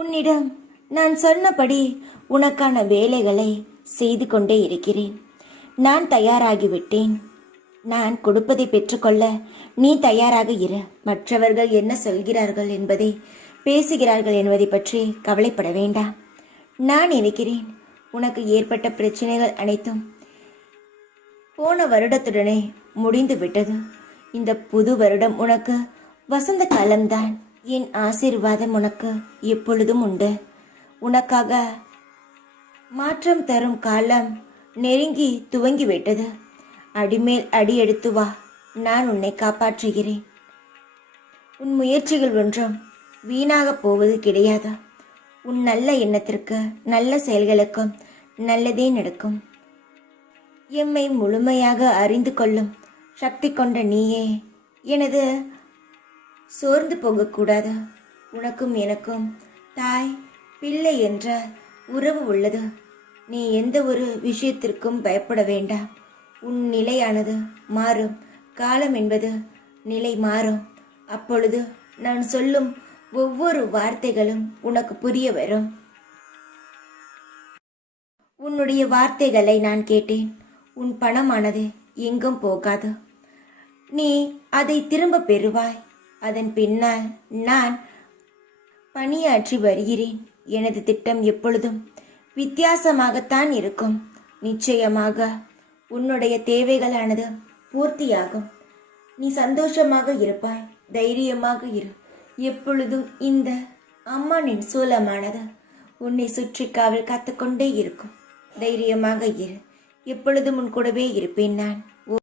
உன்னிடம் நான் சொன்னபடி உனக்கான வேலைகளை செய்து கொண்டே இருக்கிறேன். நான் தயாராகிவிட்டேன். நான் கொடுப்பதை பெற்றுக்கொள்ள நீ தயாராக இரு. மற்றவர்கள் என்ன சொல்கிறார்கள் என்பதை பேசுகிறார்கள் என்பதை பற்றி கவலைப்பட வேண்டாம். நான் இருக்கிறேன். உனக்கு ஏற்பட்ட பிரச்சனைகள் அனைத்தும் போன வருடத்துடனே முடிந்து விட்டது. இந்த புது வருடம் உனக்கு வசந்த காலம்தான். என் ஆசீர்வாதம் உனக்கு எப்பொழுதும் உண்டு. உனக்காக மாற்றம் தரும் காலம் நெருங்கி துவங்கிவிட்டது. அடிமேல் அடி எடுத்து வா, நான் உன்னை காப்பாற்றுகிறேன். உன் முயற்சிகள் ஒன்றும் வீணாக போவது கிடையாது. உன் நல்ல எண்ணத்திற்கு நல்ல செயல்களுக்கும் நல்லதே நடக்கும். எம்மை முழுமையாக அறிந்து கொள்ளும் சக்தி கொண்ட நீயே எனது சோர்ந்து போகக்கூடாது. உனக்கும் எனக்கும் தாய் பிள்ளை என்ற உறவு உள்ளது. நீ எந்த ஒரு விஷயத்திற்கும் பயப்பட வேண்டாம். உன் நிலையானது மாறும். காலம் என்பது நிலை மாறும். அப்பொழுது நான் சொல்லும் ஒவ்வொரு வார்த்தைகளும் உனக்கு புரிய வரும். உன்னுடைய வார்த்தைகளை நான் கேட்டேன். உன் பணமானது எங்கும் போகாது. நீ அதை திரும்ப பெறுவாய். அதன் பின்னால் நான் பணியாற்றி வருகிறேன். எனது திட்டம் எப்பொழுதும் வித்தியாசமாகத்தான் இருக்கும். நிச்சயமாக உன்னுடைய தேவைகளானது பூர்த்தியாகும். நீ சந்தோஷமாக இருப்பாய். தைரியமாக இரு. எப்பொழுதும் இந்த அம்மானின் சூலமானது உன்னை சுற்றி காவல் காத்துக்கொண்டே இருக்கும். தைரியமாக இரு. எப்பொழுதும் உன் கூடவே இருப்பேன் நான்.